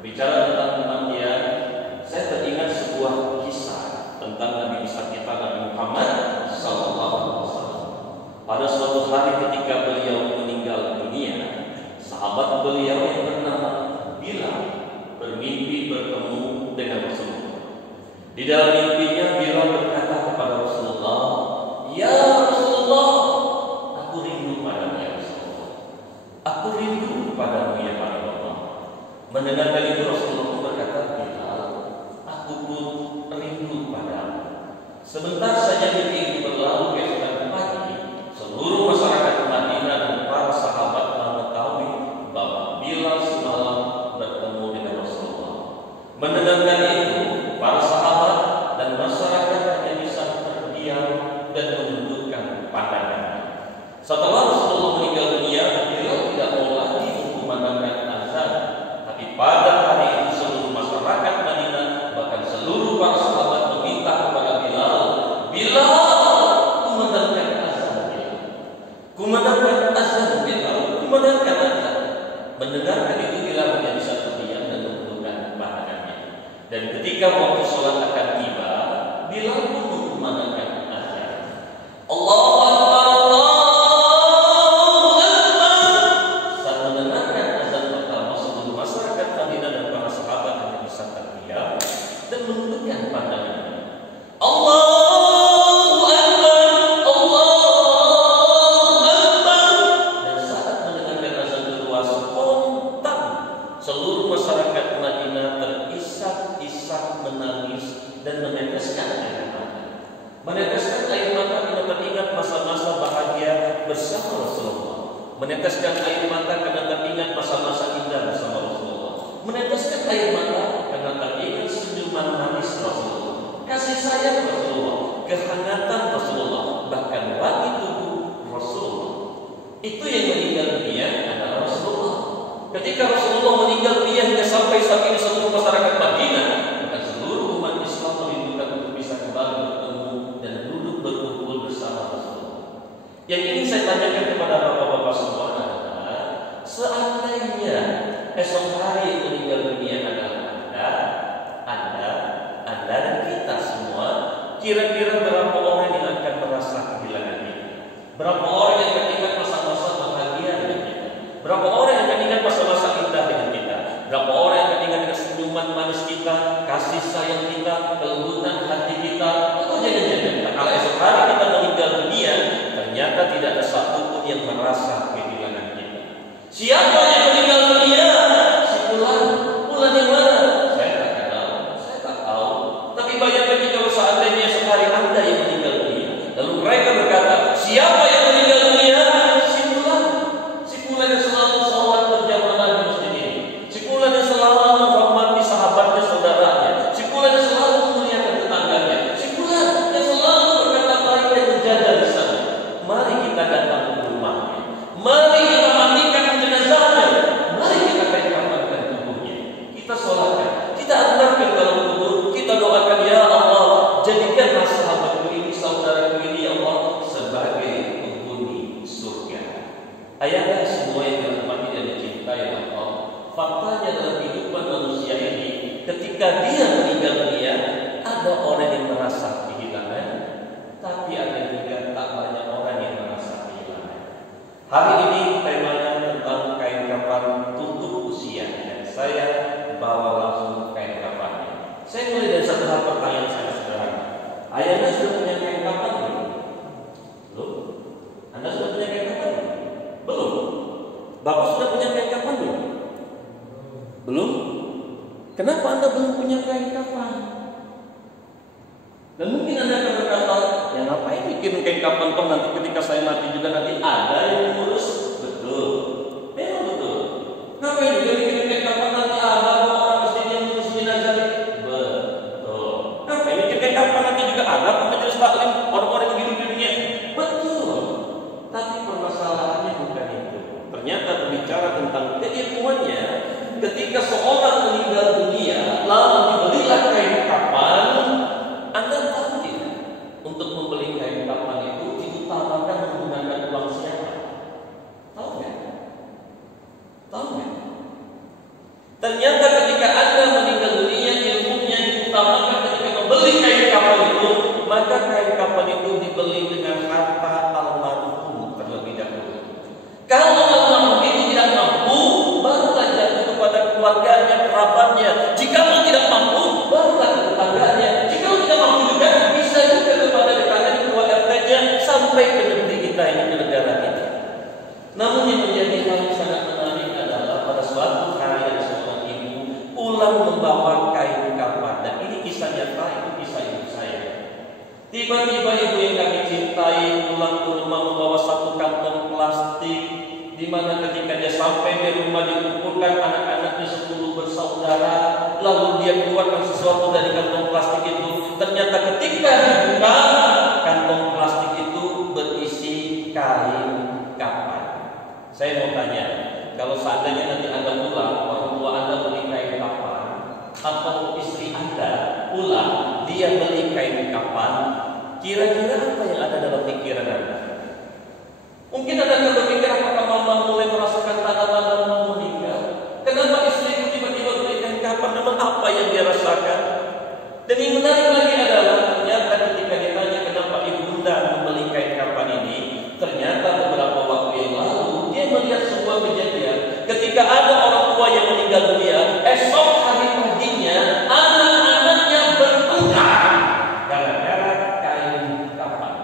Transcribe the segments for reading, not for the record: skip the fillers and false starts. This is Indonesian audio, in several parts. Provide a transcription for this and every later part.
Berbicara tentang kematian, saya teringat sebuah kisah tentang Nabi besar kita Nabi Muhammad SAW. Pada suatu hari ketika beliau meninggal dunia, sahabat beliau yang bernama Bilal bermimpi bertemu dengan Rasulullah. Di dalam mimpinya Bilal berkata kepada Rasulullah, "Ya Rasulullah, aku rindu padamu ya Rasulullah. Aku rindu padamu ya Allah." Mendengarkan itu Rasulullah berkata, "Bilal, aku pun rindu padamu." Sebentar saja mimpi itu berlalu, keesokan pagi seluruh masyarakat Madinah dan para sahabat mengetahui bahwa Bilal semalam bertemu dengan Rasulullah. Mendengarkan itu, para sahabat dan masyarakat hanya bisa terdiam dan menundukkan pandangannya. Setelah Rasulullah meninggal dunia, Bilal tidak mau lagi memandangkan azan. Tapi pada hari itu seluruh masyarakat Madinah, bahkan seluruh para sahabat meminta kepada Bilal, "Bilal, kumandangkan azan Bilal. Kumandangkan azan Bilal, kumandangkan azan." Mendengarkan itu Bilal hanya bisa terdiam dan menundukkan pandangannya. Dan ketika waktu sholat akan tiba, Bilal pun mengumandangkan azan. Allahu Akbar, Allahu Akbar. Saat mendengarkan azan pertama, seluruh masyarakat Madinah dan para sahabat hanya bisa terdiam dan menundukkan pandangannya. Allahu Akbar, Allahu Akbar. Dan saat mendengarkan azan kedua, spontan seluruh masyarakat Madinah terisak-isak menangis dan meneteskan air mata. Meneteskan air mata karena teringat masa-masa bahagia bersama Rasulullah. Meneteskan air mata karena teringat masa-masa indah bersama Rasulullah. Meneteskan air mata karena teringat senyuman manis Rasulullah, kasih sayang Rasulullah, kehangatan Rasulullah, bahkan wangi tubuh Rasulullah. Itu yang meninggal dunia adalah Rasulullah. Ketika Rasulullah meninggal dunia, hingga sampai saat ini seluruh masyarakat Madinah dan seluruh umat Islam merindukan untuk bisa kembali bertemu dan duduk berkumpul bersama Rasulullah. Yang ingin saya tanyakan kepada bapak-bapak semua adalah, seandainya esok hari meninggal dunia adalah Anda dan kita semua, kira-kira berapa orang yang akan merasa kehilangan ini? Berapa orang yang akan ingat masa-masa bahagia dengan kita? Berapa orang yang akan ingat masa-masa indah dengan kita? Berapa orang yang akan ingat kesenyuman manis kita, kasih sayang kita, kelembutan hati kita? Atau jangan-jangan kalau esok hari kita meninggal dunia, ternyata tidak ada satupun yang merasa kehilangan kita. Siapa yang meninggal dunia? Si Fulan. Fulan yang mana? Saya tak kenal, saya tak tahu. Tapi bayangkan kalau seandainya sehari Anda yang meninggal dunia, lalu mereka berkata, "Siapa yang meninggal dunia?" Si Fulan. Si Fulan yang selalu sholat berjamaah di masjid ini. Si Fulan yang selalu menghormati sahabatnya, saudaranya. Si Fulan yang selalu memuliakan tetangganya. Si Fulan yang selalu berkata baik dan menjaga di sana. Mari kita datang ke rumahnya. Mari kita mandikan jenazahnya. Mari kita kaitkan tubuhnya. Kita sholatkan. Kita antarkan ke dalam kubur. Kita doakan, "Ya Allah, jadikanlah sahabatku ini, saudaraku ini, ya Allah, sebagai penghuni surga." Ayatnya semua yang dirahmati dan dicintai Allah. Faktanya dalam kehidupan manusia ini, ketika dia meninggal dunia, ada orang yang merasa kehilangan, tapi ada juga tak banyak orang yang merasa kehilangan. Hari ini temanya tentang kain kafan tutup usia, dan saya bawa langsung kain kafannya. Saya mulai dari satu hal pertanyaan saya sederhana. Ayahnya sudah punya kain kafan belum? Belum. Anda sudah punya kain kafan belum? Bapak sudah punya kain kafan belum? Belum. Kenapa Anda belum punya kain kafan? Dan mungkin Anda akan berkata, "Ya ngapain bikin kain kafan toh nanti ketika saya mati juga nanti ada yang mengurus." Betul. Memang betul. Ngapain juga bikin kain kafan nanti ada orang masjid yang mengurus jenazah? Betul. Ngapain bikin kain kafan nanti juga ada majelis taklim orang-orang yang hidup di dunia? Betul. Tapi permasalahannya bukan itu. Ternyata berbicara tentang keilmuannya, ketika seorang meninggal dunia lalu dibelilah kain kafan, Anda tahu tidak? Untuk membeli kain kafan itu diutamakan menggunakan uang siapa? Tahu nggak? Tahu nggak? Ternyata ketika keluarganya, kerabatnya. Jika tidak mampu, barulah ke tetangganya. Jika tidak mampu juga, bisa juga kepada rekan ketua RT-nya sampai ke negeri kita ini, ke negara kita. Namun yang menjadi hal yang sangat menarik adalah pada suatu hari ada seorang ibu pulang membawa kain kafan, dan ini kisah nyata, itu kisah ibu saya. Tiba-tiba ibu yang kami cintai pulang ke rumah membawa satu kantong plastik, di mana ketika dia sampai di rumah dikumpulkan anak-anaknya 10 bersaudara, lalu dia keluarkan sesuatu dari kantong plastik itu. Ternyata ketika dibuka, kantong plastik itu berisi kain kafan. Saya mau tanya, kalau seandainya nanti Anda pulang, orang tua Anda beli kain kafan, atau istri Anda pulang, dia beli kain kafan, kira-kira apa yang ada dalam pikiran Anda? Mungkin Anda akan berpikir, apakah mama mulai merasakan tanda-tanda mau meninggal? Kenapa istriku tiba-tiba beli kain kafan? Memang apa yang dia rasakan? Dan yang menarik lagi adalah, ternyata ketika ditanya kenapa ibunda membeli kain kafan ini, ternyata beberapa waktu yang lalu dia melihat sebuah kejadian ketika ada orang tua yang meninggal dunia. Esok hari paginya anak-anaknya bertengkar gara-gara kain kafan.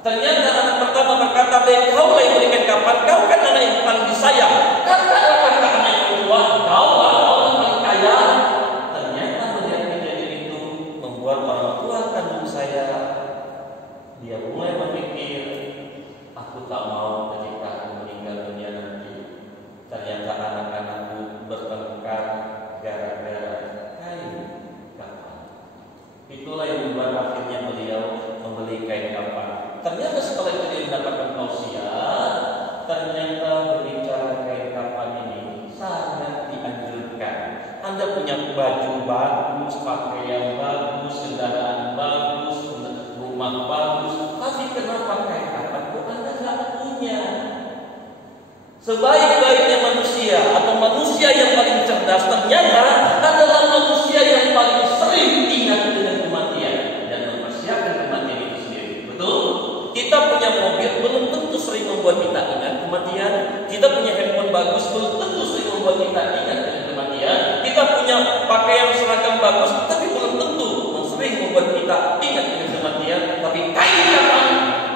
Ternyata anak pertama berkata, "Dek, kau lah yang berikan kapan? Kau kan anak yang paling disayang. Katalah kata anak yang kedua, kau lah orang paling kaya." Ternyata melihat kejadian itu membuat orang tua kandung saya, dia mulai berpikir, aku tak mau ketika aku meninggal dunia nanti ternyata anak-anakku bertengkar gara-gara kain kafan. Itulah yang membuat akhirnya beliau membeli kain kafan. Ternyata setelah itu dia mendapatkan tausiah, ternyata berbicara kain kafan ini sangat dianjurkan. Anda punya baju bagus, pakaian bagus, kendaraan bagus, rumah bagus, tapi kenapa kain kafan kok Anda nggak punya? Sebaik-baiknya manusia atau manusia yang paling cerdas ternyata adalah manusia yang paling sering ingat dengan kematian dan mempersiapkan kematian itu sendiri. Betul? Kita punya mobil belum tentu sering membuat kita ingat kematian. Kita punya handphone bagus belum tentu sering membuat kita ingat dengan kematian. Kita punya pakaian seragam bagus tapi belum tentu sering membuat kita ingat dengan kematian. Tapi kain kafan,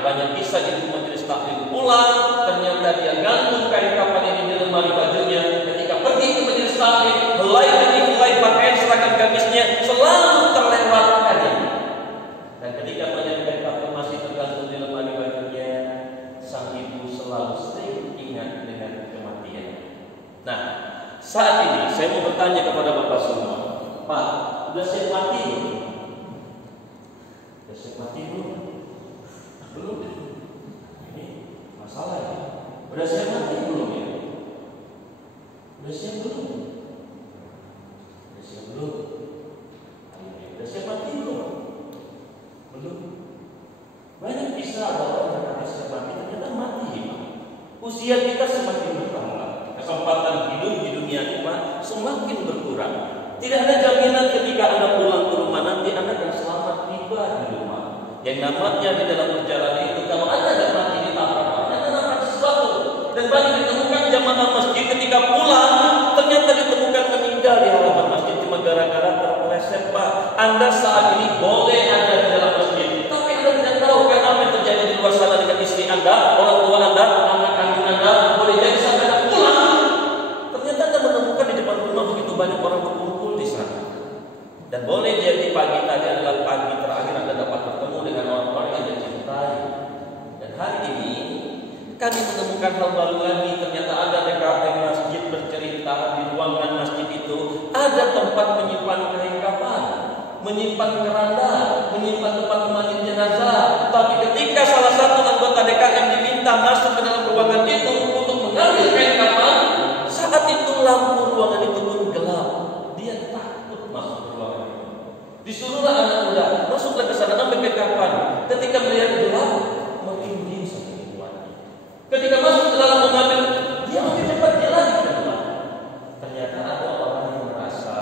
banyak kisah di majelis taklim pulang, ternyata dia gantung kain kafan ini di lemari bajunya. Ketika pergi ke majelis taklim, helai demi helai pakaian seragam gamisnya selalu terlewatkan. Dan ketika melihat kain kafan masih tergantung di lemari bajunya, sang ibu selalu sering ingat dengan kematian. Nah, saat ini saya mau bertanya kepada Bapak semua, Pak, sudah siap mati belum? Sudah siap mati belum? Belum. Ini masalah ya. Sudah siap mati belum ya? Sudah siap belum? Sudah siap belum? Sudah siap mati belum? Belum. Banyak kisah bahwa orang siap mati ternyata mati. Usia kita semakin bertambah, kesempatan hidup di dunia ini semakin berkurang. Tidak ada jaminan ketika Anda pulang ke rumah nanti Anda akan selamat tiba di rumah. Yang namanya di dalam perjalanan itu, kalau Anda tidak mati di tabrak, Anda dapat sesuatu. Dan banyak ditemukan jamaah masjid ketika pulang ternyata ditemukan meninggal di halaman masjid cuma gara-gara terpeleset. Pak, Anda saat ini boleh ada di dalam masjid, tapi Anda tidak tahu kan apa yang terjadi di luar sana dengan istri Anda, orang tua Anda, anak kandung Anda. Boleh jadi sampai Anda pulang, ternyata Anda menemukan di depan rumah begitu banyak orang berkumpul di sana. Dan boleh jadi pagi tadi adalah pagi terakhir Anda dapat bertemu dengan orang-orang yang Anda cintai. Dan hari ini kami menemukan hal baru lagi. Ternyata ada DKM masjid bercerita di ruangan masjid itu ada tempat menyimpan kain kafan, menyimpan keranda, menyimpan tempat mandi jenazah. Tapi ketika salah satu anggota DKM diminta masuk ke dalam ruangan itu untuk mengambil kain kafan, saat itu lampu ruangan itu pun gelap. Dia takut masuk ke ruangan itu. Disuruhlah anak muda masuklah ke sana ambil kain kafan. Ketika melihat gelap, merinding sampai kuatnya. Ketika masuk ke dalam mengambil, dia makin cepat dia lagi keluar. Ternyata ada orang yang merasa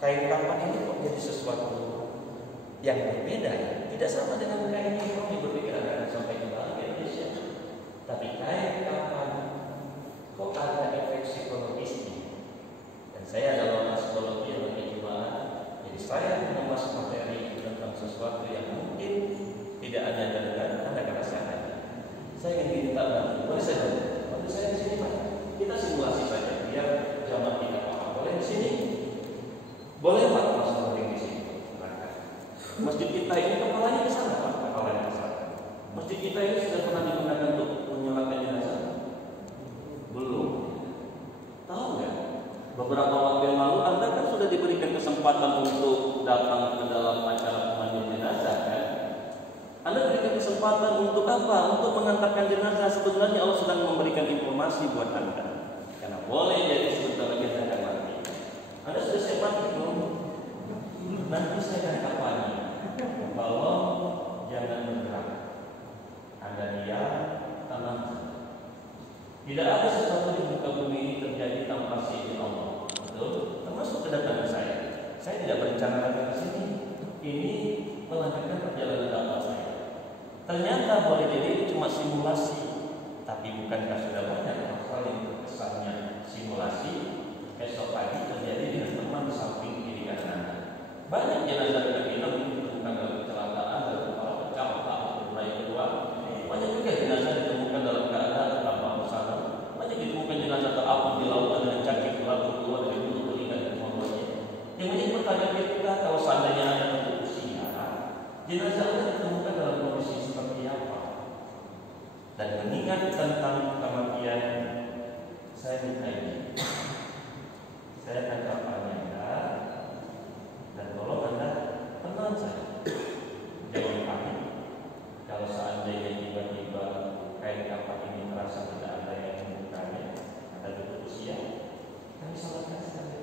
kain kafan ini kok jadi sesuatu yang berbeda, tidak sama dengan kain ihram yang berpikir akan sampai kembali ke Indonesia. Tapi kain kafan kok ada efek psikologisnya. Dan minta bantu. Boleh saya bantu? Bantu saya di sini Pak. Kita simulasi saja biar jamaah kita paham. Boleh di sini? Boleh Pak, masuk di sini. Masjid kita ini kepalanya ke sana Pak, kepalanya ke sana. Masjid kita ini sudah pernah digunakan untuk menyolatkan jenazah? Belum. Tahu nggak? Beberapa waktu yang lalu Anda kan sudah diberikan kesempatan untuk datang ke dalam acara pemandian jenazah kan? Anda berikan kesempatan untuk apa? Untuk mengantarkan jenazah. Sebenarnya Allah sedang memberikan informasi buat Anda. Karena boleh jadi sebentar lagi Anda akan mati. Anda sudah siap mati belum? Nanti saya akan kapannya. Kalau jangan bergerak. Anda diam, tenang. Tidak ada sesuatu di muka bumi ini terjadi tanpa izin Allah. Betul? Termasuk kedatangan saya. Saya tidak berencana datang ke sini. Ini melanjutkan perjalanan dakwah saya. Ternyata boleh jadi itu cuma simulasi. Tapi bukankah sudah banyak hal yang kesannya simulasi esok pagi terjadi dengan teman di samping kiri kanan Anda. Banyak jenazah kita ditemukan dalam kecelakaan, dalam kepala pecah, otak mulai keluar. Banyak juga jenazah ditemukan dalam keadaan tanpa pesanan. Banyak ditemukan jenazah terapung di lautan dengan cacing keluar dari mulut berikan dan semuanya. Yang menjadi pertanyaan kita, kalau seandainya ada untuk usia, jenazah Anda ditemukan dalam kondisi seperti apa? Dan mengingat tentang kematian, saya minta ini. Saya akan kampanye Anda, dan tolong Anda tenang saja. Jangan panik. Kalau seandainya tiba-tiba kain kapan ini terasa tidak ada yang membukanya, Anda butuh usia, kami salatkan saja.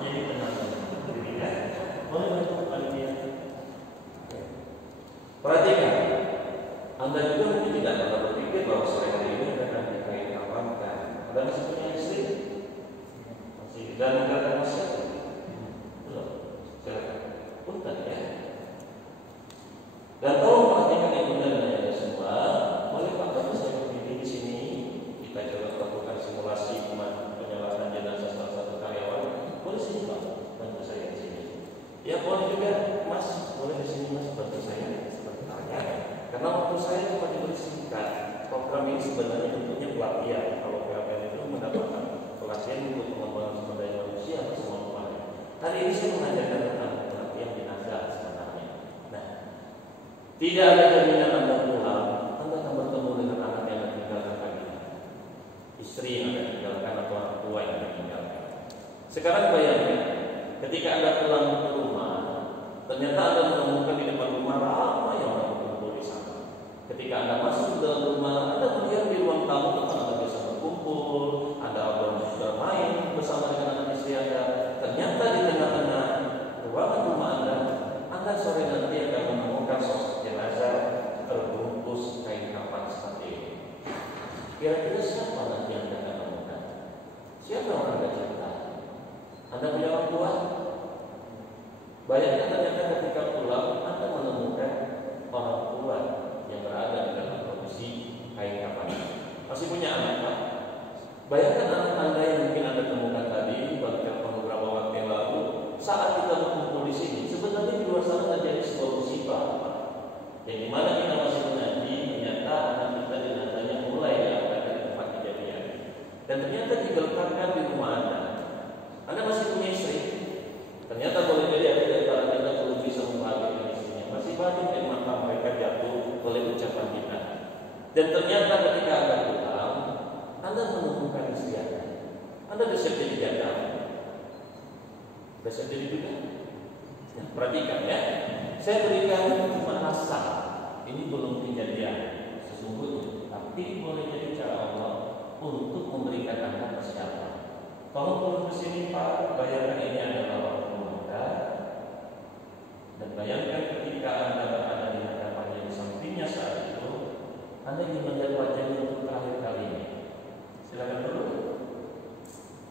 Jadi tenang saja. Boleh bantu panitia. Perhatikan, Anda juga mungkin tidak pernah berpikir bahwa sore hari ini akan dikain kapankan. Anda masih punya istri? Masih dan mengatakan masih? Belum. Silakan. Punten ya. Dan tolong perhatikan ibu dan ayah semua. Boleh Pak, kalau saya berdiri di sini, kita coba lakukan simulasi penyelenggaraan jenazah salah satu karyawan. Boleh sini Pak, bantu saya di sini. Ya boleh juga, Mas, boleh di sini Mas, bantu saya sebentarnya. Karena waktu saya cuma diberi singkat. Program ini sebenarnya bentuknya pelatihan. Kalau PLN itu mendapatkan pelatihan untuk pengembangan sumber daya manusia atau semua orang. Hari ini saya mengajarkan tentang pelatihan jenazah sebenarnya. Nah, tidak ada jaminan Anda pulang, Anda akan bertemu dengan anak yang Anda tinggalkan lagi, istri yang Anda tinggalkan atau orang tua yang Anda tinggalkan. Sekarang bayangkan, ketika Anda pulang ke rumah, ternyata Anda menemukan di depan rumah ramai yang orang berkumpul di sana. Ketika Anda masuk ke dalam rumah, Anda melihat di ruang tamu tempat Anda biasa berkumpul, Anda bermain bersama dengan anak istri Anda. Ternyata di tengah-tengah ruangan rumah Anda sore nanti akan menemukan sosok jenazah terbungkus kain kapan seperti ini. Kira-kira siapa nanti yang Anda akan temukan? Siapa orang Anda cinta? Anda punya orang tua? Bayangkan ternyata ketika pulang Anda menemukan orang tua yang berada di dalam kondisi kain kapan. Masih punya anak Pak? Bayangkan anak Anda yang mungkin Anda temukan tadi beberapa waktu yang lalu. Saat kita berkumpul di sini, sebenarnya di luar sana terjadi sebuah musibah, Pak. Yang dimana kita masih menanti, ternyata anak kita jenazahnya mulai diangkat dari tempat kejadian. Dan ternyata digeltarkan di rumah Anda. Anda masih punya istri. Ternyata boleh jadi ada di antara kita belum bisa membahagiakan istrinya. Masih banyak yang mata mereka jatuh oleh ucapan kita. Dan ternyata ketika Anda pulang, Anda menemukan istri Anda. Anda sudah siap jadi janda. Sudah siap jadi juga. Nah, perhatikan ya. Saya berikan cuma rasa. Ini belum kejadian sesungguhnya, tapi boleh jadi cara Allah untuk memberikan Anda persiapan. Kalau turun ke sini Pak, bayangkan ini adalah orang tua Anda. Dan bayangkan ketika Anda berada di hadapannya di sampingnya saat itu, Anda ingin melihat wajahnya untuk terakhir kalinya. Silakan dulu.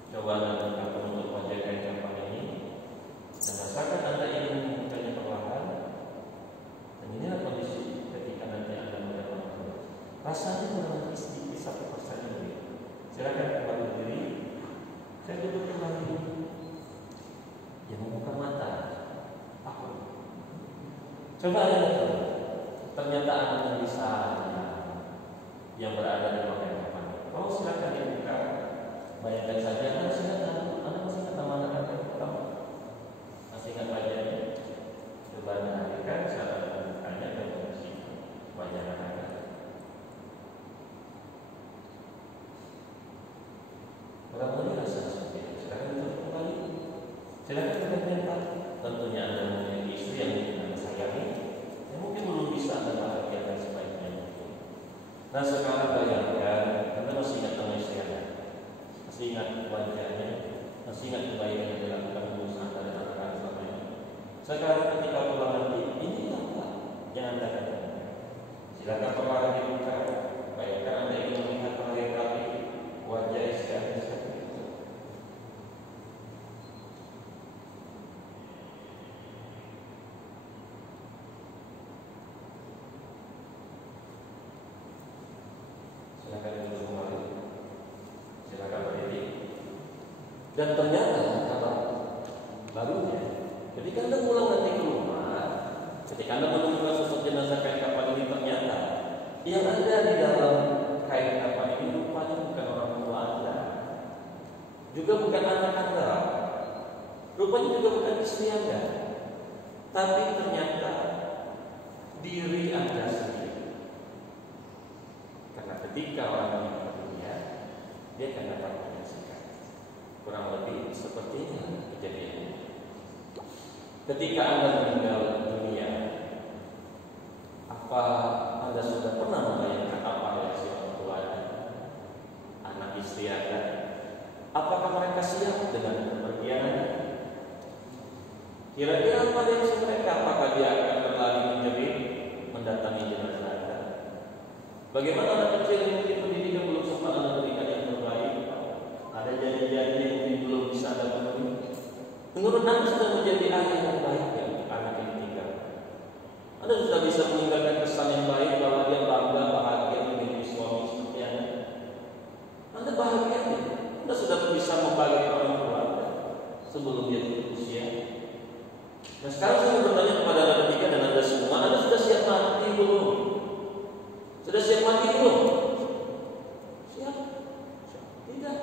Coba Anda buka penutup wajah kain kapan ini, dan rasakan Anda ingin membukanya perlahan. Dan inilah kondisi ketika nanti Anda melihat orang tua. Rasanya menangis sedikit satu persen dulu. Silakan kembali berdiri. Saya duduk kembali. Yang membuka mata. Aku. Coba lihat. Ternyata Anda bisa. yang berada di bawah kapan. Oh, silakan dibuka. Bayangkan saja, Anda masih ingat nama anak pertama? Masih ingat wajahnya? Coba perhatikan cara membukanya dan mengisi wajah anak. Orang mulai rasa seperti itu. Sekarang itu kembali. Silakan berkomentar. Tentunya Anda mempunyai istri yang Anda sayangi, yang mungkin belum bisa Anda bahagiakan sebaiknya mungkin. Nah sekarang bayangkan, Anda masih ingat nama istri Anda, masih ingat wajahnya, masih ingat kebaikan yang dilakukan berusaha Anda dan anak-anak selama ini. Sekarang ketika pulang nanti, ini apa yang Anda katakan? Silakan perlahan dibuka. Bayangkan Anda ingin melihat kali wajah istri Anda seperti itu. Silakan duduk kembali. Silakan berdiri. Dan ternyata kabar barunya, ketika Anda pulang nanti ke rumah, ketika Anda menemukan sosok jenazah kain kafan ini, ternyata yang ada di dalam kain kafan ini rupanya bukan orang tua Anda, juga bukan anak Anda, rupanya juga bukan istri Anda, tapi ternyata diri Anda sendiri. Karena ketika orang meninggal dunia, dia akan dapat menyaksikan. Kurang lebih seperti ini kejadiannya. Ketika Anda meninggal dunia, apa Anda sudah pernah membayangkan apa reaksi orang tua Anda, anak istri Anda? Apakah mereka siap dengan kepergian Anda? Kira-kira apa reaksi mereka? Apakah dia akan kembali menjadi mendatangi jenazah Anda? Bagaimana anak kecil yang mungkin pendidikan belum sempat Anda berikan yang terbaik? Ada janji-janji yang mungkin belum bisa Anda penuhi. Menurut Anda sudah menjadi ayah yang baik ya anak yang tinggal. Anda sudah bisa meninggalkan kesan yang baik bahwa dia bangga, bahagia memiliki suami seperti Anda. Anda bahagia ya? Anda sudah bisa membahagiakan orang tua Anda sebelum dia tutup usia. Nah sekarang saya bertanya kepada Anda bertiga dan Anda semua, Anda sudah siap mati belum? Sudah siap mati belum? Siap? Tidak.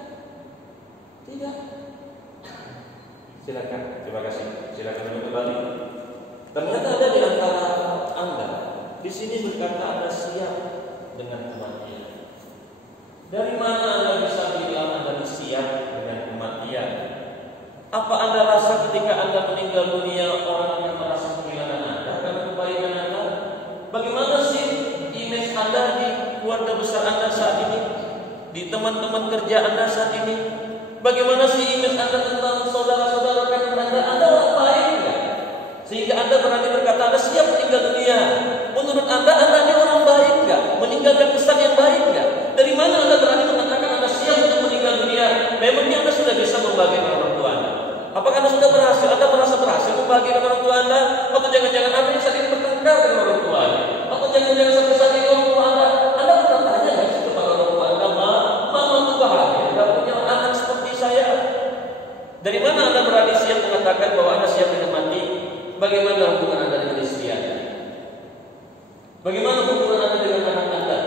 Tidak. Silakan. Terima kasih. Silakan duduk kembali. Ternyata ada di antara Anda di sini berkata Anda siap dengan kematian. Dari mana Anda bisa bilang Anda siap dengan kematian? Apa Anda rasa ketika Anda meninggal dunia orang yang merasa kehilangan Anda karena kebaikan Anda? Bagaimana sih image Anda di keluarga besar Anda saat ini, di teman-teman kerja Anda saat ini? Bagaimana sih image Anda tentang saudara-saudara kandung Anda? Anda orang baik enggak? Sehingga Anda berani berkata Anda siap meninggal dunia. Menurut Anda ini orang baik enggak? Meninggalkan kesan yang baik enggak? Dari mana Anda berani mengatakan Anda siap untuk meninggal dunia? Memangnya Anda sudah bisa membahagiakan orang tua Anda? Apakah Anda sudah berhasil? Anda merasa berhasil membahagiakan orang tua Anda? Atau jangan-jangan Anda yang saat ini bertengkar dengan orang tua Anda? Atau jangan-jangan sampai saat ini orang tua Anda pernah tanya nggak sih kepada orang tua Anda, Mama tuh bahagia nggak punya anak seperti saya? Dari mana Anda berani siap mengatakan bahwa Anda siap dengan mati? Bagaimana hubungan Anda dengan istri Anda? Bagaimana hubungan Anda dengan anak Anda?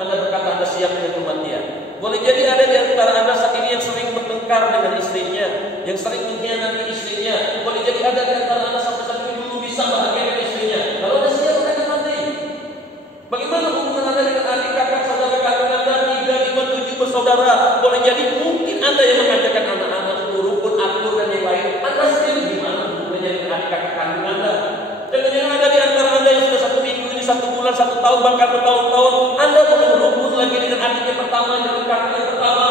Anda berkata Anda siap dengan kematian. Boleh jadi ada di antara Anda saat ini yang sering bertengkar dengan istrinya, yang sering mengkhianati istrinya. Boleh jadi ada di antara Anda sampai saat ini belum bisa bahagia dengan istrinya. Kalau Anda siap dengan mati, bagaimana hubungan Anda dengan adik, kakak, saudara kandung Anda 3, 5, 7 bersaudara? Boleh jadi mungkin Anda yang mengajarkan anak-anak rukun, atur dan yang lain. Anda sendiri gimana hubungannya dengan adik, kakak kandung Anda? Jangan-jangan ada di antara Anda yang sudah 1 minggu ini, 1 bulan, 1 tahun, bahkan bertahun-tahun Anda belum rukun lagi dengan adik yang pertama, dengan kakak yang pertama.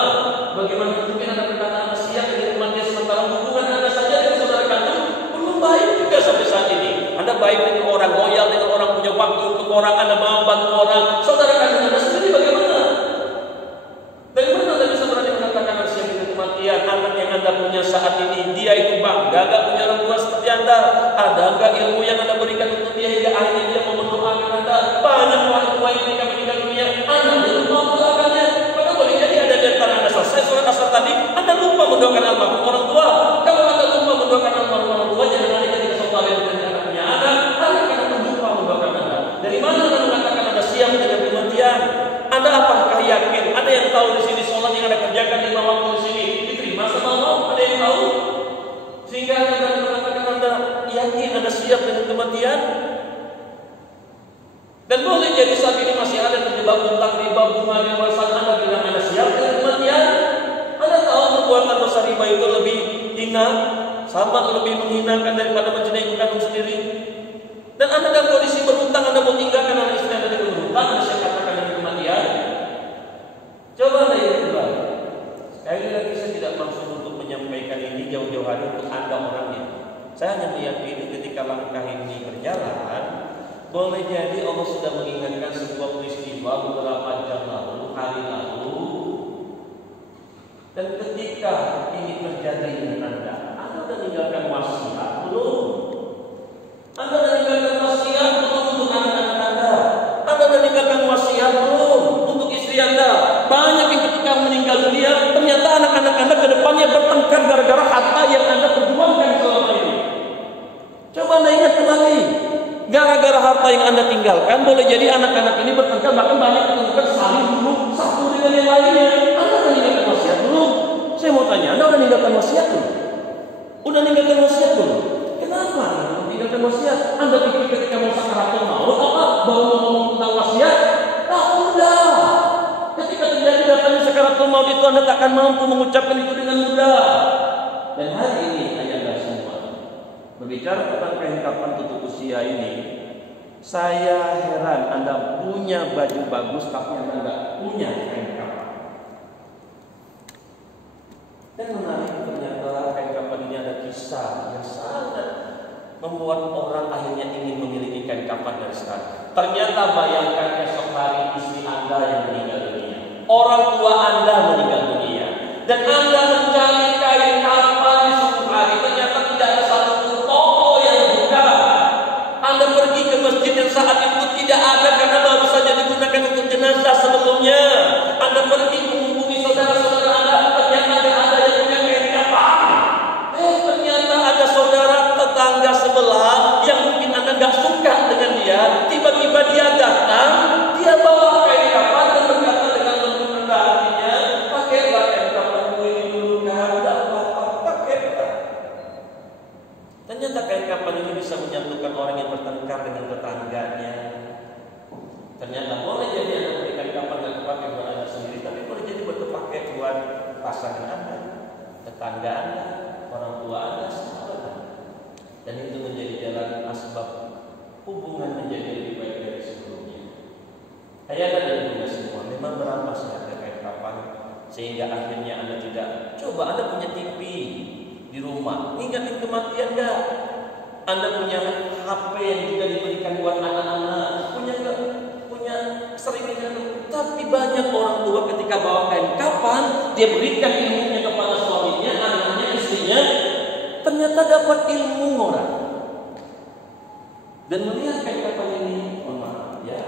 Bagaimana mungkin Anda berkata Anda siap dengan kematian sementara hubungan Anda saja dengan saudara kandung belum baik juga sampai saat ini? Anda baik dengan orang, loyal dengan orang, punya waktu untuk orang, Anda mau bantu orang. Saudara kandung Anda sendiri bagaimana? Dari mana Anda bisa berani mengatakan Anda siap dengan kematian? Anak yang Anda punya saat ini, dia itu bangga gak punya orang tua seperti Anda? Ada gak ilmu yang Anda berikan untuk dia hingga akhirnya dia mau mendoakan Anda? Banyak orang tua yang ketika meninggal dunia, Anda lupa mendoakannya. Maka boleh jadi ada di antara Anda selesai sholat asar tadi, Anda lupa mendoakan almarhum orang tua. Kalau Anda lupa mendoakan almarhum orang tua, jangan lagi ketika suatu hari dengan Anda punya anak, Anda akan lupa mendoakan Anda. Dari mana Anda mengatakan Anda siap dengan kematian? Anda apakah yakin? Ada yang tahu di sini sholat yang Anda kerjakan 5 waktu di sini diterima sama Allah? Ada yang tahu? Sehingga Anda berani mengatakan Anda yakin Anda siap dengan kematian? Dan boleh jadi saat ini masih ada terjebak utang riba, bunga dan warisan. Anda bilang Anda siap dengan kematian? Anda tahu perbuatan dosa riba itu lebih hina, sama lebih menghinakan daripada menjadi ibu kandung sendiri. Dan Anda dalam kondisi berhutang, Anda mau tinggalkan anak istri Anda dengan berhutang, Anda siap katakan dengan kematian? Coba Anda ingat kembali. Sekali lagi saya tidak maksud untuk menyampaikan ini jauh-jauh hari untuk Anda orangnya. Saya hanya meyakini ketika langkah ini berjalan, boleh jadi Allah sudah mengingatkan sebuah peristiwa beberapa jam lalu, hari lalu. Dan ketika ini terjadi dengan Anda sudah meninggalkan wasiat belum? Anda sudah meninggalkan wasiat belum untuk anak-anak Anda? Anda sudah meninggalkan wasiat belum untuk istri Anda? Banyak yang ketika meninggal dunia, ternyata anak-anak Anda ke depannya bertengkar gara-gara harta yang Anda perjuangkan selama ini. Coba Anda ingat kembali. Gara-gara harta yang Anda tinggalkan, boleh jadi anak-anak ini bertengkar, bahkan banyak bertengkar saling bunuh satu dengan yang lainnya. Anda sudah meninggalkan wasiat belum? Saya mau tanya, Anda sudah meninggalkan wasiat belum? Udah meninggalkan wasiat belum? Kenapa Anda meninggalkan wasiat? Anda pikir ketika mau sakaratul maut apa? Baru ngomong tentang wasiat? Tak mudah. Ketika terjadi datangnya sakaratul maut itu Anda tak akan mampu mengucapkan itu dengan mudah. Dan hari ini ayah semua berbicara tentang kelengkapan tutup usia ini, saya heran Anda punya baju bagus tapi Anda tidak punya kelengkapan. Dan menarik ternyata kelengkapan ini ada kisah yang sangat membuat orang akhirnya ingin memiliki kelengkapan dari sekarang. Ternyata bayangkan esok hari istri Anda yang meninggal dunia, orang tua Anda meninggal dunia, dan Anda mencari kain kafan di suatu hari, ternyata tidak ada satu toko yang buka. Anda pergi ke masjid yang saat itu tidak ada karena baru saja digunakan untuk jenazah sebelumnya. Anda pergi menghubungi saudara-saudara Anda, ternyata ada yang punya kain kafan. Ternyata ada saudara tetangga sebelah yang mungkin Anda nggak suka dengan dia. Tiba-tiba dia datang, dia bawa kain kafan dan berkata dengan lembut rendah hatinya, pakailah kain kafanmu ini dulu, nggak apa-apa, pakailah. Ternyata kain kafan ini bisa menyatukan orang yang bertengkar dengan tetangganya. Ternyata boleh jadi Anda beli kain kafan nggak dipakai buat Anda sendiri, tapi boleh jadi berpakai buat pasangan Anda, tetangga Anda, orang tua Anda, sahabat Anda. Dan itu menjadi jalan asbab hubungan menjadi lebih baik dari sebelumnya. Ayah dan ibu semua, memang berapa seharga kain kafan sehingga akhirnya Anda tidak coba. Anda punya TV di rumah, ingatin kematian enggak? Anda punya HP yang juga diberikan buat anak-anak, punya seringan. Tapi banyak orang tua ketika bawa kain kafan, dia berikan ilmunya kepada suaminya, anaknya, istrinya, ternyata dapat ilmu orang. Dan melihat kain kafan ini, mohon maaf ya,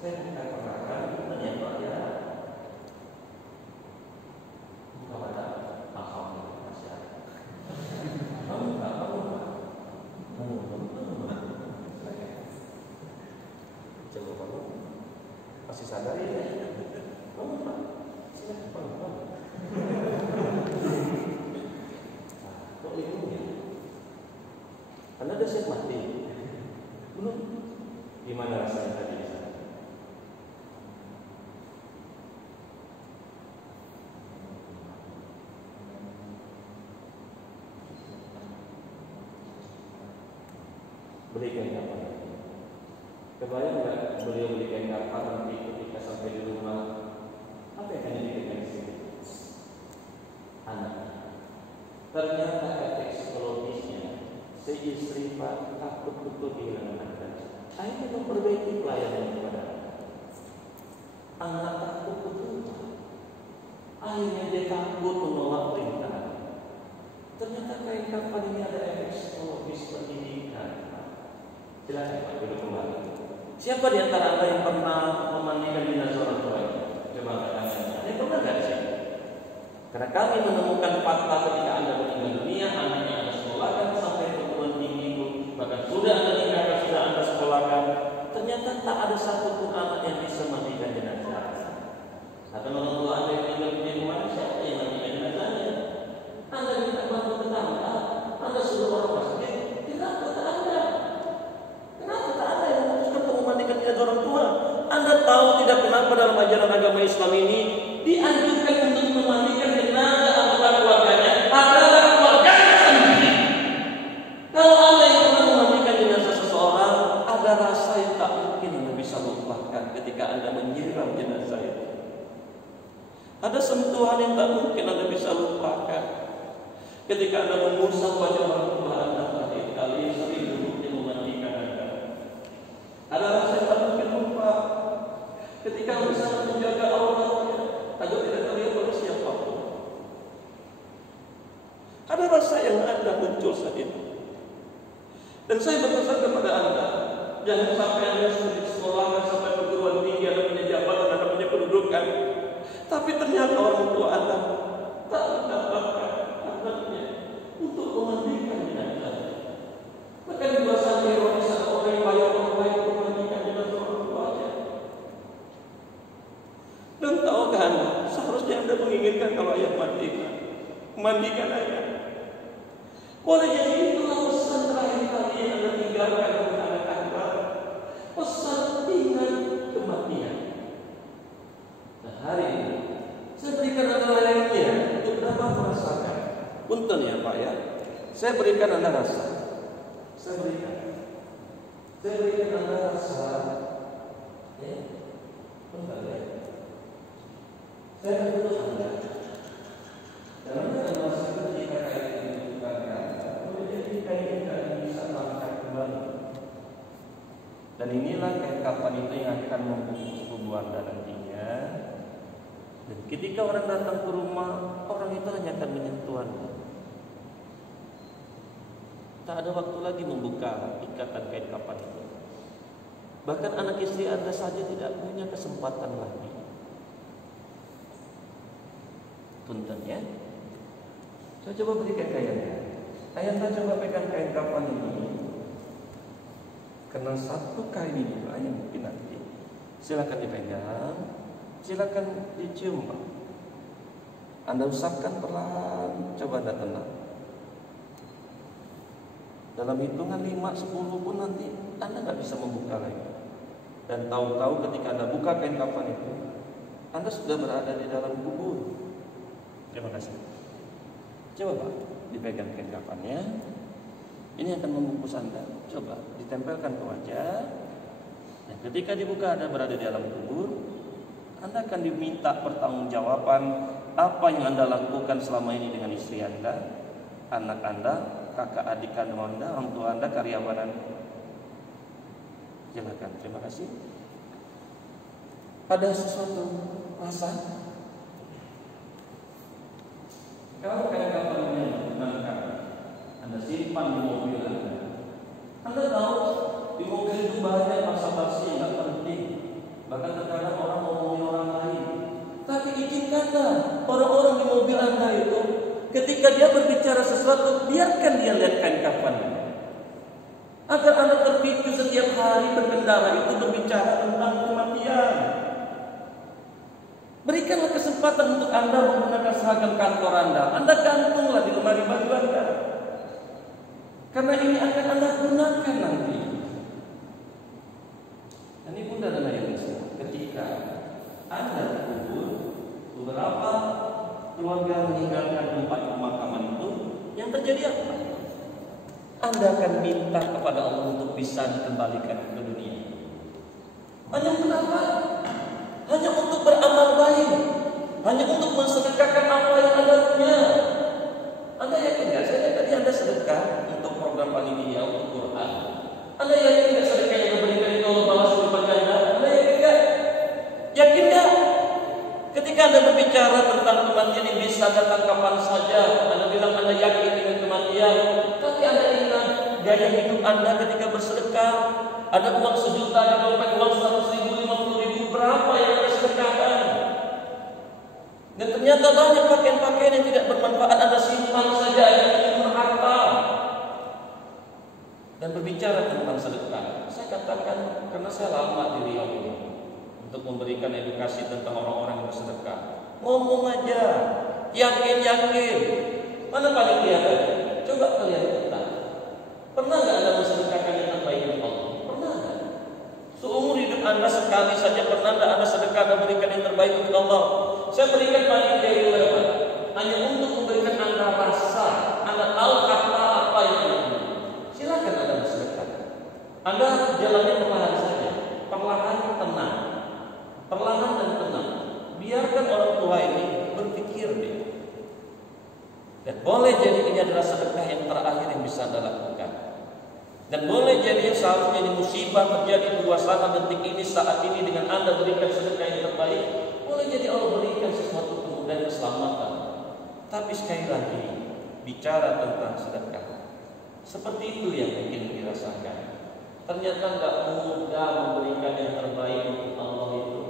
saya bukan pernah menyapa ya. Bukan ada alhamdulillah masih ada. Kamu enggak. Coba kamu masih sadar ya? Kamu enggak? Kok ilmunya? Anda udah siap mati? Belum? Gimana rasanya tadi? Berikan kapan? Kebayang nggak beliau berikan kapan nanti ketika sampai di rumah? Apa yang akan diberikan di sini? Anak. Ternyata efek psikologisnya, si istri Pak takut betul kehilangan anak. Akhirnya memperbaiki pelayanan kepada anak takut betul. Akhirnya dia takut menolak perintah. Ternyata kain kafan ini ada efek psikologis pendidikan. Silakan Pak, duduk kembali. Siapa di antara Anda yang pernah memandikan jenazah orang tuanya? Coba angkat tangan. Ada yang pernah nggak di sini? Karena kami menemukan fakta ketika Anda meninggal dunia, anaknya Anda sekolahkan sampai perguruan tinggi, bahkan sudah Anda nikahkan, sudah Anda sekolahkan, ternyata tak ada satupun anak yang bisa mandikan jenazah. Ada sentuhan yang tak mungkin Anda bisa lupakan. Ketika Anda mengusap wajah orang tua Anda terakhir kali sering duduknya memandikan Anda. Ada rasa yang tak mungkin lupa. Ketika Anda sangat menjaga auratnya agar tidak terlihat oleh siapapun. Ada rasa yang Anda muncul saat itu. Dan saya berpesan kepada Anda, jangan sampai Anda sudah di sekolah, sampai perguruan tinggi, Anda punya jabatan, Anda punya kedudukan, tapi ternyata orang tua Anda tak mendapatkan anaknya untuk memandikan jenazah. Maka di dua saat ironis ada orang yang bayar orang lain untuk memandikan jenazah orang tuanya. Dan tahukah Anda, seharusnya Anda menginginkan kalau ayah mandikan ayah. Boleh jadi itulah pesan terakhir kali yang Anda tinggalkan kepada anak Anda. Pesan ingat kematian. Nah, hari ini saya berikan Anda lainnya untuk dapat merasakan. Punten ya Pak ya. Saya berikan Anda rasa. Saya berikan Anda rasa. Ya. Bentar ya. Saya butuh Anda. Dan Anda akan merasakan jika kayak ini bukan Anda. Boleh jadi kayak ini tidak bisa langkah kembali. Dan inilah kayak kapan itu yang akan membungkus tubuh Anda nantinya. Dan ketika orang datang ke rumah, orang itu hanya akan menyentuh Anda. Tak ada waktu lagi membuka ikatan kain kapan itu. Bahkan anak istri Anda saja tidak punya kesempatan lagi. Punten ya. Saya coba berikan kayaknya. Ayah coba pegang kain kapan ini. Karena satu kain ini hanya mungkin nanti. Silakan dipegang. Silakan dicium. Anda usapkan perlahan. Coba Anda tenang. Dalam hitungan 5-10 pun nanti Anda nggak bisa membuka lagi. Dan tahu-tahu ketika Anda buka kain kafan itu, Anda sudah berada di dalam kubur. Terima kasih. Coba Pak, dipegang kain kafannya. Ini akan membungkus Anda. Coba ditempelkan ke wajah. Dan ketika dibuka Anda berada di dalam kubur, Anda akan diminta pertanggungjawaban apa yang Anda lakukan selama ini dengan istri Anda, anak Anda, kakak adik kandung Anda, orang tua Anda, karyawan Anda. Silakan, terima kasih. Ada sesuatu rasa? Kalau kain-kain yang digunakan, Anda simpan di mobil Anda. Anda tahu di mobil itu banyak basa-basi yang tidak penting. Bahkan terkadang orang ngomongin orang lain. Tapi izinkanlah orang-orang di mobil Anda itu, ketika dia berbicara sesuatu, biarkan dia lihat kain kapan. Agar Anda terpicu setiap hari berkendara itu berbicara tentang kematian. Berikanlah kesempatan untuk Anda menggunakan seragam kantor Anda. Anda gantunglah di lemari baju Anda. Karena ini akan Anda gunakan nanti. Dan ini bunda dan ayah ketika Anda dikubur, beberapa keluarga meninggalkan tempat pemakaman itu, yang terjadi apa? Anda akan minta kepada Allah untuk bisa dikembalikan ke dunia. Hanya untuk apa? Hanya untuk beramal baik, hanya untuk mensedekahkan apa yang Anda punya. Anda yakin nggak? Saya tadi Anda sedekah untuk program panitia untuk Quran. Anda yakin nggak sedekah yang diberikan itu Allah balas lipat ganda? Anda yakin nggak? Yakin nggak? Ketika Anda berbicara tentang kematian yang bisa datang kapan saja, Anda bilang Anda yakin dengan kematian, tapi Anda ingat gaya hidup Anda ketika bersedekah. Ada uang 1 juta di dompet, uang 100.000, 50.000, berapa yang Anda sedekahkan? Dan ternyata banyak pakaian-pakaian yang tidak bermanfaat Anda simpan saja, yang berharta. Dan berbicara tentang sedekah, saya katakan karena saya lama di Riau ini untuk memberikan edukasi tentang orang-orang yang bersedekah. Ngomong aja, yakin. Mana paling kelihatan? Coba kalian kita. Pernah nggak Anda bersedekahkan yang terbaik untuk Allah? Pernah nggak? Seumur hidup Anda sekali saja pernah nggak Anda sedekah dan berikan yang terbaik untuk Allah? Saya berikan banyak dari lewat, hanya untuk memberikan Anda rasa, Anda tahu kata apa yang Anda punya. Silakan Anda bersedekah. Anda jalannya perlahan saja, perlahan tenang, perlahan dan tenang. Biarkan orang tua ini Dan boleh jadi ini adalah sedekah yang terakhir yang bisa Anda lakukan. Dan boleh jadi yang seharusnya ini musibah terjadi di suasana detik ini, saat ini, dengan Anda berikan sedekah yang terbaik. Boleh jadi Allah berikan sesuatu kemudahan keselamatan. Tapi sekali lagi, bicara tentang sedekah, seperti itu yang mungkin dirasakan. Ternyata nggak mudah memberikan yang terbaik untuk Allah itu.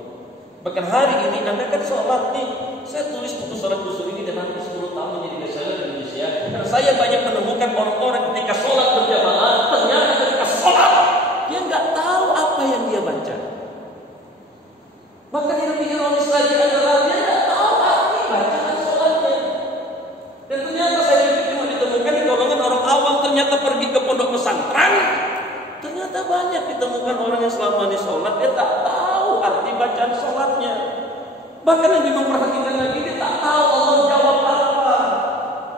Bahkan hari ini Anda kan sholat nih. Saya tulis buku sholat khusus ini dan nanti 10 tahun menjadi bestseller di Indonesia. Karena saya banyak menemukan orang-orang ketika sholat berjamaah, ternyata ketika sholat dia nggak tahu apa yang dia baca. Bahkan yang lebih ironis lagi adalah dia nggak tahu arti bacaan sholatnya. Dan ternyata saya cuma ditemukan di golongan orang awam, ternyata pergi ke pondok pesantren. Ternyata banyak ditemukan orang yang selama ini sholat dia tak tahu arti bacaan sholatnya. Bahkan lebih memperhatikan lagi, dia tak tahu Allah jawab apa.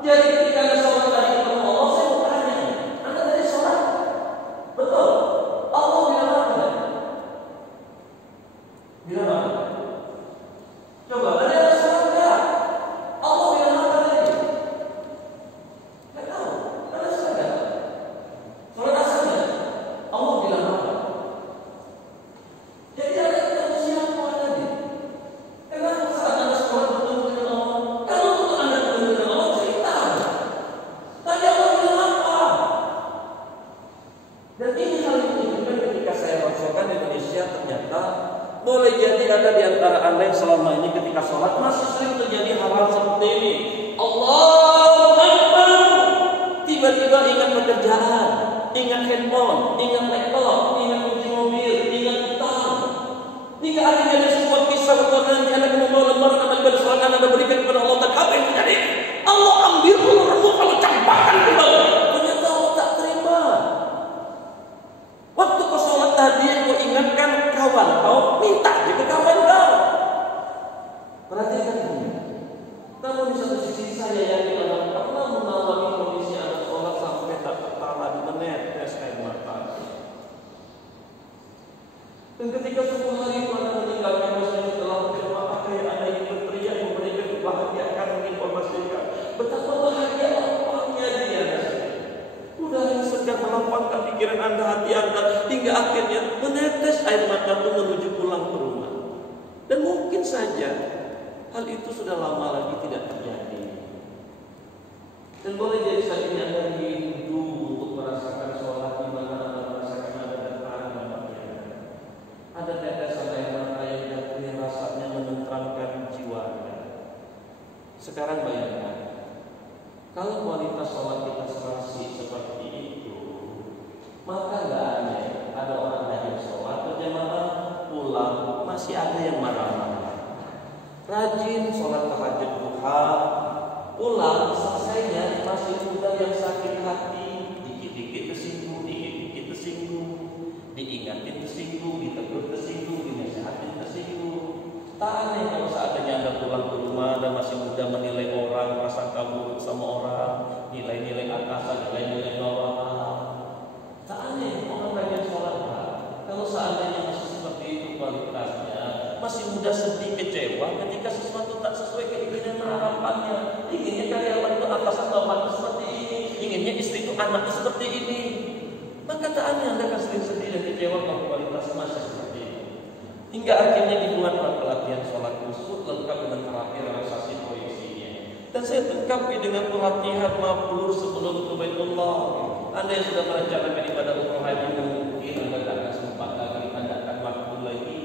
Jadi ketika Anda sholat tadi ketemu Allah, saya mau tanya, Anda tadi sholat? Betul? Allah bilang apa? Bilang apa? Coba, Anda sholat enggak? Allah bilang apa tadi? Enggak tahu. Anda sholat enggak? Sholat asal enggak? Allah bilang apa? Jadi Anda ketemu siapa tadi? Kenapa saat Anda sholat bertemu dengan Allah? Kalau untuk Anda bertemu dengan Allah, cerita. Tadi Allah bilang apa? Dan ini hal yang menunjukkan ketika saya rasakan di Indonesia, ternyata boleh jadi ada di antara Anda yang selama ini ketika sholat masih sering terjadi hal-hal seperti ini. Allahu Akbar. Tiba-tiba ingat pekerjaan, ingat handphone, ingat laptop, ingat kunci mobil, ingat utang. Hingga akhirnya ada sebuah kisah bahwa nanti Anda membawa lembaran amal ibadah sholat Anda berikan kepada Allah, dan apa yang terjadi? Allah ambil ular-ular kalau campakkan ke bawah. Ternyata Allah tak terima. Waktu kau sholat tadi, kau ingatkan kawan kau, minta juga kawan kau. Perhatikan ini. Namun di satu sisi saya yakin Anda pernah mengalami kondisi Anda sholat sampai tak tertahan menetes air mata. Dan ketika subuh hari itu Anda meninggalkan masjid setelah berjamaah, Anda ingin berteriak memberikan kebahagiaan, menginformasikan betapa bahagia lapangnya dia. Udara yang segar melapangkan pikiran Anda, hati Anda, hingga akhirnya menetes air mata itu menuju pulang ke rumah. Dan mungkin saja hal itu sudah lama lagi tidak terjadi. Dan boleh jadi saat ini Anda rindu untuk merasakan sholat di mana Anda merasakan ada datang dan bahagia. Ada tetesan air mata yang jatuh rasanya menenteramkan jiwa Anda. Sekarang bayangkan, kalau kualitas sholat kita serasi seperti itu, maka nggak aneh ada orang rajin sholat berjamaah, pulang masih ada yang marah-marah. Rajin sholat tahajud duha, pulang selesainya masih muda yang sakit hati, dikit-dikit tersinggung, dikit-dikit tersinggung, diingatin tersinggung, ditegur tersinggung, dinasehatin tersinggung. Tak aneh kalau seandainya Anda pulang ke rumah dan masih muda menilai orang, merasa kabur sama orang, nilai-nilai atasan, nilai-nilai bawahan. Tak aneh orang rajin sholat. Kalau seandainya masih seperti itu kualitasnya, masih muda sedih kecewa ketika sesuatu tak sesuai keinginan harapannya. Inginnya karyawan itu atasan bawahan seperti ini, inginnya istri itu anaknya seperti ini. Maka tak aneh Anda akan sering sedih dan kecewa kalau kualitas masih seperti ini. Hingga akhirnya dibuatlah pelatihan sholat khusus lengkap dengan terapi relaksasi proyeksinya. Dan saya lengkapi dengan pelatihan mabrur sebelum ke Baitullah. Anda yang sudah merencanakan ibadah umroh haji mungkin Anda tak akan sempat lagi, Anda akan waktu lagi.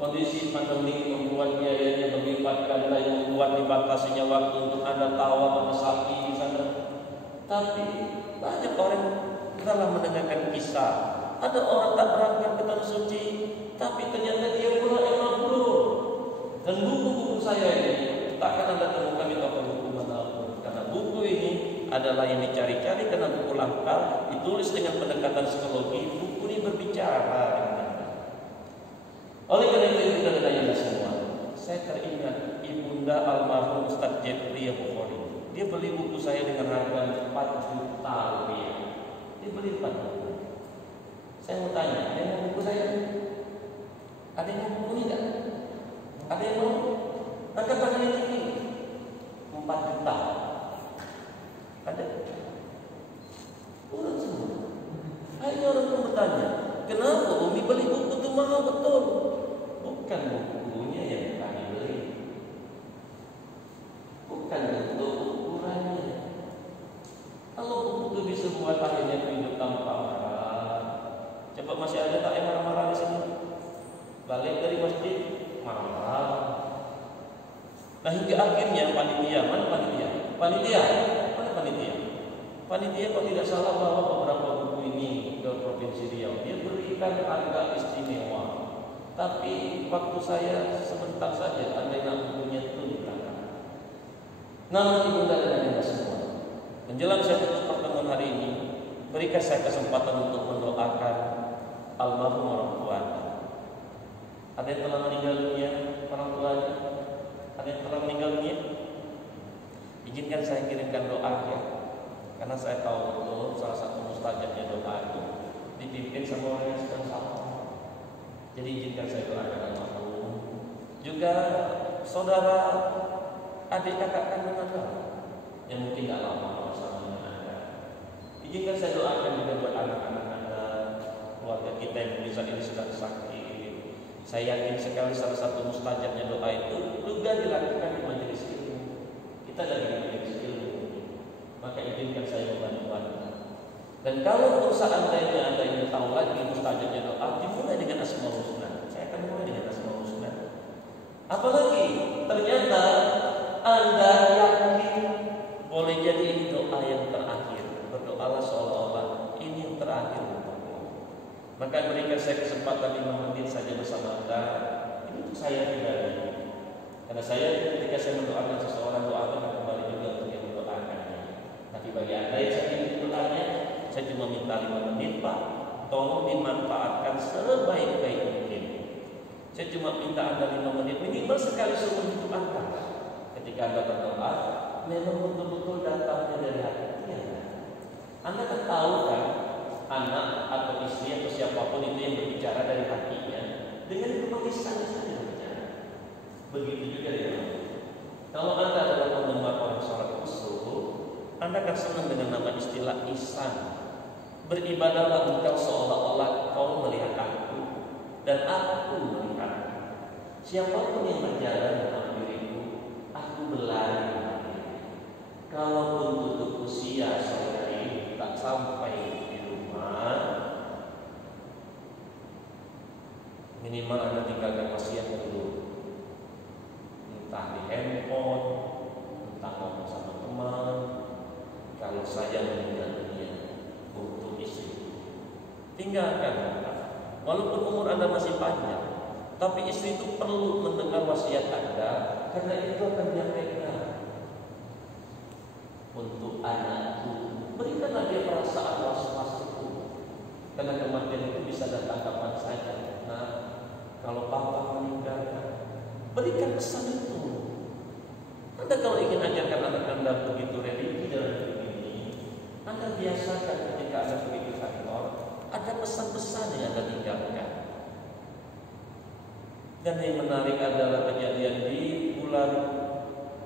Kondisi pandemi membuat biayanya berlipat ganda, yang membuat dibatasinya waktu untuk Anda tawaf atau sapi di sana. Tapi banyak orang telah mendengarkan kisah. Ada orang tak berangkat ke tanah suci, tapi ternyata dia pula yang mabrur. Dan buku-buku saya ini tak akan Anda temukan di toko buku manapun, karena buku ini adalah yang dicari-cari karena buku langka, ditulis dengan pendekatan psikologi. Buku ini berbicara dengan Anda. Oleh karena itu kita dengar semua. Saya teringat ibunda almarhum Ustaz Jeffrey Bukhari. Dia beli buku saya dengan harga 4 juta rupiah. Dia beli 4 buku. Saya mau tanya, ada yang mau buku saya? Ada yang mau buku ini enggak? Ada yang mau? Angkat tangan yang tinggi. 4 juta. bertanya, kenapa Umi beli buku itu mahal betul? Bukan bukunya yang kami beli, bukan bentuk ukurannya. Kalau buku itu bisa buat akhirnya hidup tanpa marah. Coba masih ada tak yang marah-marah di sini? Balik dari masjid marah. Nah hingga akhirnya panitia, mana panitia? Panitia kalau tidak salah bawa beberapa buku ini ke Provinsi Riau. Dia berikan harga istimewa. Tapi waktu saya sebentar saja ada yang bukunya itu di belakang. Namun ibunda dan ayah semua, menjelang saya tutup pertemuan hari ini, berikan saya kesempatan untuk mendoakan almarhum orang tuanya. Ada yang telah meninggal dunia orang tuanya? Ada yang telah meninggal dunia? Izinkan saya kirimkan doa ya. Karena saya tahu betul salah satu mustajabnya doa itu dipimpin sama orang yang sedang salah. Jadi izinkan saya doakan almarhum. Juga saudara, adik kakak kandung Anda yang mungkin tidak lama bersama dengan Anda. Izinkan saya doakan juga buat anak-anak Anda, keluarga kita yang bisa ini sedang sakit. Saya yakin sekali salah satu mustajabnya doa itu juga dilakukan di majelis ilmu. Kita lagi di majelis ilmu, maka izinkan saya membantu Anda. Dan kalau seandainya Anda ingin tahu lagi mustajabnya doa, dimulai dengan Asmaul Husna. Saya akan mulai dengan Asmaul Husna. Apalagi ternyata Anda yakin boleh jadi ini doa yang terakhir. Berdoalah seolah-olah ini yang terakhir untukmu. Maka berikan saya kesempatan 5 menit saja bersama Anda. Ini untuk saya pribadi. Karena saya ketika saya mendoakan seseorang, doakan kembali juga untuk yang mendoakannya. Tapi bagi Anda yang saya ingin bertanya, saya cuma minta 5 menit Pak. Tolong dimanfaatkan sebaik-baik mungkin. Saya cuma minta Anda 5 menit minimal sekali seumur hidup Anda. Ketika Anda berdoa, memang betul-betul datangnya dari hati Anda. Anda kan tahu kan, anak atau istri atau siapapun itu yang berbicara dari hatinya dengan berbagai saja berbicara. Begitu juga dengan kalau Anda adalah penggemar orang sholat khusyuk, Anda akan senang dengan nama istilah ihsan. Beribadahlah engkau seolah-olah kau melihat aku dan aku melihat. Siapapun yang berjalan dalam diriku, aku berlari. Kalaupun tutup usia sore ini tak sampai di rumah, minimal Anda tinggalkan wasiat dulu. Entah di handphone, entah ngomong sama teman. Kalau saya meninggal dunia untuk istri, tinggalkan. Walaupun umur Anda masih panjang, tapi istri itu perlu mendengar wasiat Anda, karena itu akan dia pegang. Untuk anakku, berikanlah dia perasaan was-was itu, karena kematian itu bisa datang kapan saja. Nah, kalau papa meninggalkan, berikan pesan itu. Anda kalau ingin ajarkan anak Anda begitu religi dalam hidup ini, Anda biasakan ketika Anda pergi ke kantor, ada pesan-pesan yang Anda tinggalkan. Dan yang menarik adalah kejadian di bulan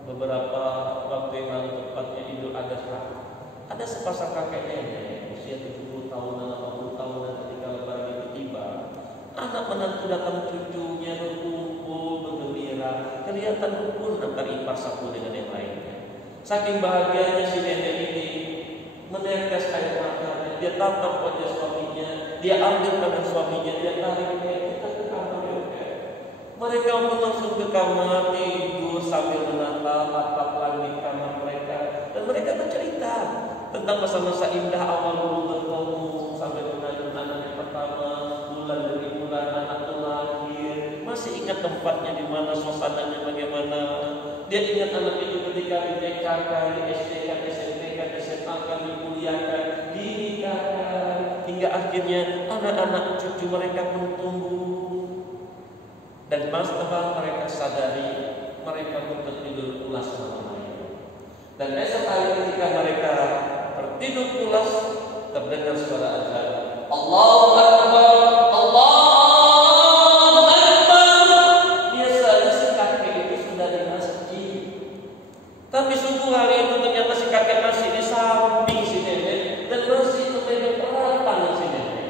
beberapa waktu yang lalu, tepatnya Idul Adha. Ada sepasang kakek nenek usia 70 tahunan, 80 tahunan ketika lebaran itu tiba. Anak menantu datang cucunya berkumpul, bergembira, kelihatan rukun antar ipar satu dengan yang lainnya. Saking bahagianya si nenek ini menetes air matanya, dia tatap wajah suaminya, dia ambil tangan suaminya, dia tarik kita ke kamar ya. Mereka pun langsung ke kamar tidur sambil menatap atap langit kamar mereka, dan mereka bercerita tentang masa-masa indah awal dulu bertemu sampai dengan anak yang pertama, bulan demi bulan anak itu lahir. Masih ingat tempatnya di mana, suasananya bagaimana. Dia ingat anak itu ketika di TK, di SDK, di SMP, di SMA, dikuliahkan, dinikahkan, hingga akhirnya anak-anak cucu mereka pun tumbuh. Dan setelah mereka sadari, mereka pun tertidur pulas malam-malam. Dan esok hari ketika mereka tertidur pulas, terdengar suara azan, Allahu Akbar, Allahu Akbar. Biasanya si kakek itu sudah di masjid, tapi subuh hari itu ternyata si kakek masih di samping si nenek dan masih memegang erat tangan si nenek.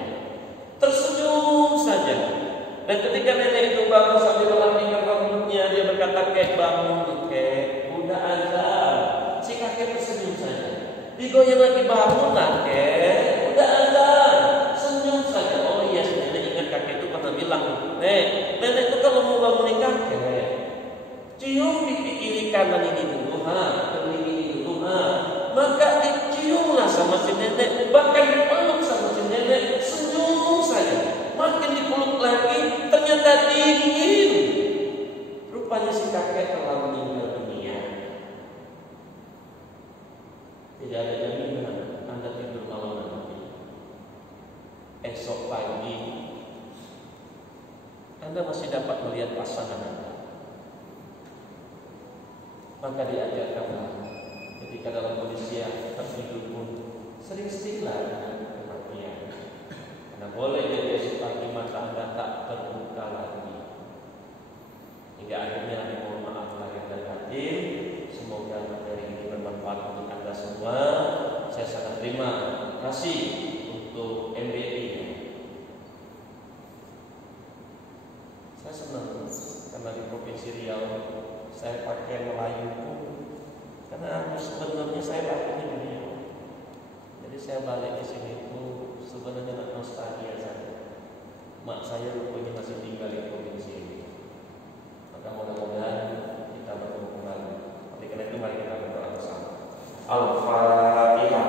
Digoyang lagi bangun kakek, udah ada, senyum saja. Oh iya, nenek ingat kakek itu pernah bilang, nenek itu kalau mau bangunin kakek, cium pipi kiri kanan ini dulu, ini dulu, maka diciumlah sama si nenek, bahkan dipeluk sama si nenek, senyum saja. Makin dipeluk lagi, ternyata dingin. Rupanya si kakek telah meninggal dunia. Tidak ada jaminan Anda tidur malam nanti. Esok pagi Anda masih dapat melihat pasangan Anda. Maka diajarkanlah ketika dalam kondisi yang tertidur pun sering istighfar dengan kepergian. Karena boleh jadi esok pagi mata Anda tak terbuka lagi. Hingga akhirnya mohon maaf lahir dan batin. Semoga materi ini bermanfaat untuk Anda semua. Saya sangat terima kasih untuk MBI. Saya senang karena di Provinsi Riau saya pakai Melayu pun, karena sebenarnya saya lahirnya di Riau. Jadi saya balik ke sini itu sebenarnya nostalgia saja. Mak saya rupanya masih tinggal di provinsi ini. Maka mudah-mudahan kita bertemu kembali. Oleh karena itu mari kita berdoa bersama. Al-Fatihah.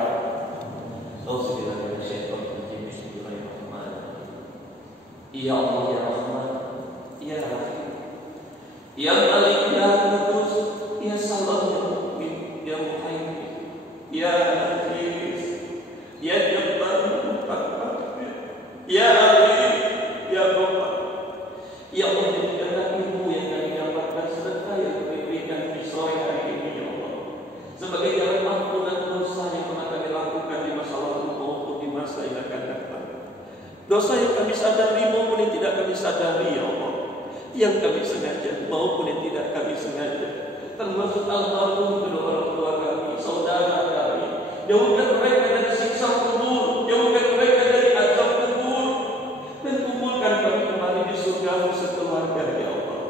Bismillahirrahmanirrahim. Ya Allah ya Rahman, ya Rahim, ya Malik ya Qudus, ya Salam ya Mu'min, ya Muhaimin, ya Aziz, ya Jabbar, ya Ali, ya Bapak, ya Allah jadikanlah ilmu yang kami dapatkan sedekah yang kami berikan di sore hari ini ya Allah, sebagai jalan ampunan dosa yang pernah kami lakukan di masa lalu maupun di masa yang akan datang. Dosa yang kami sadari maupun yang tidak kami sadari ya Allah, yang kami sengaja maupun yang tidak kami sengaja, termasuk almarhum kedua orang tua kami, saudara kami. Jauhkan mereka dari siksa kubur, jauhkan mereka dari azab kubur, dan kumpulkan kami kembali di surga sekeluarga ya Allah.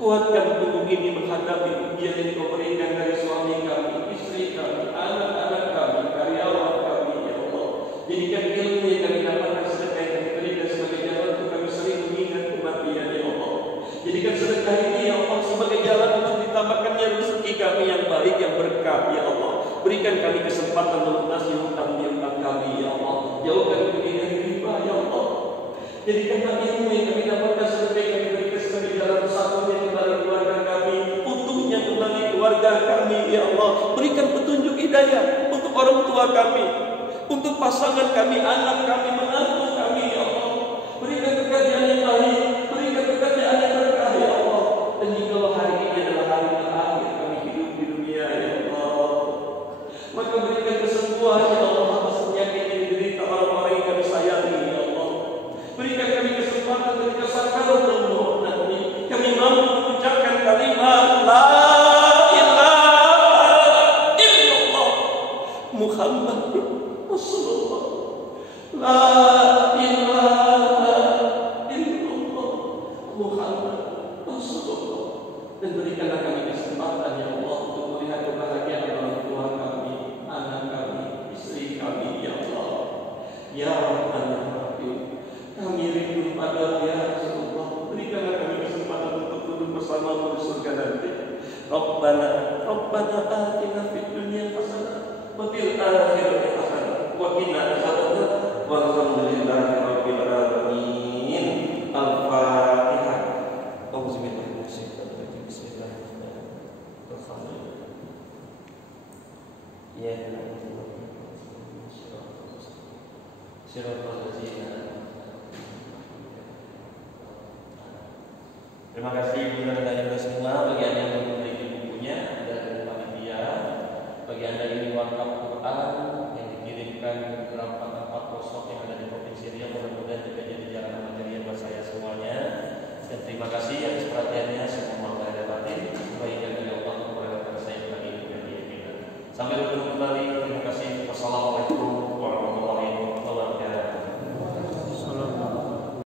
Kuatkan tubuh ini menghadapi ujian yang Kau berikan dari suami kami, istri kami, anak-anak kami, karyawan kami ya Allah. Jadikan ilmu yang kami dapatkan sedekah yang kami berikan sebagai jalan untuk kami sering mengingat kematian ya Allah. Jadikan sedekah ini ya Allah sebagai jalan untuk ditambahkannya rezeki kami yang baik, yang berkah ya Allah. Berikan kami kesempatan melunasi hutang piutang kami ya Allah. Jauhkan kami dari riba ya Allah. Jadikanlah ilmu yang kami dapatkan sedekah yang kami berikan sebagai jalan satunya kembali keluarga kami, utuhnya kembali keluarga kami ya Allah. Berikan petunjuk hidayah untuk orang tua kami, untuk pasangan kami, anak kami, menantu kami ya Allah. Berikan pekerjaan yang baik, berikan pekerjaan yang berkah ya Allah. Dan jika hari ini adalah hari terakhir kami hidup di dunia ya Allah, maka berikan kesembuhan ya Allah atas penyakit yang diderita orang-orang yang kami sayangi ya Allah. Berikan kami kesempatan ketika sakaratul maut nanti kami mampu mengucapkan kalimat la ilaha illallah Muhammadur Rasulullah. La ilaha illallah Muhammad Rasulullah. Dan berikanlah kami kesempatan ya Allah untuk melihat kebahagiaan orang tua kami, anak kami, istri kami ya Allah. Ya Rahman ya Rahim, kami rindu pada ya Rasulullah. Berikanlah kami kesempatan untuk duduk bersama di surga nanti. Rabbana atina fid dunya hasanah wa fil akhirati hasanah wa qina adzabannar. Walhamdulillahi rabbil alamin. Al-Fatihah. Terima kasih Bunda dan Anda semua, bagi Anda yang memiliki bukunya dari panitia, bagi Anda ini wakaf Quran yang dikirimkan ke 440 yang ada di Provinsi Riau, mudah-mudahan juga jadi jalan material buat saya semuanya. Dan terima kasih atas perhatiannya, semua mohon batin, baik dari Allah kepada saya bagi sampai bertemu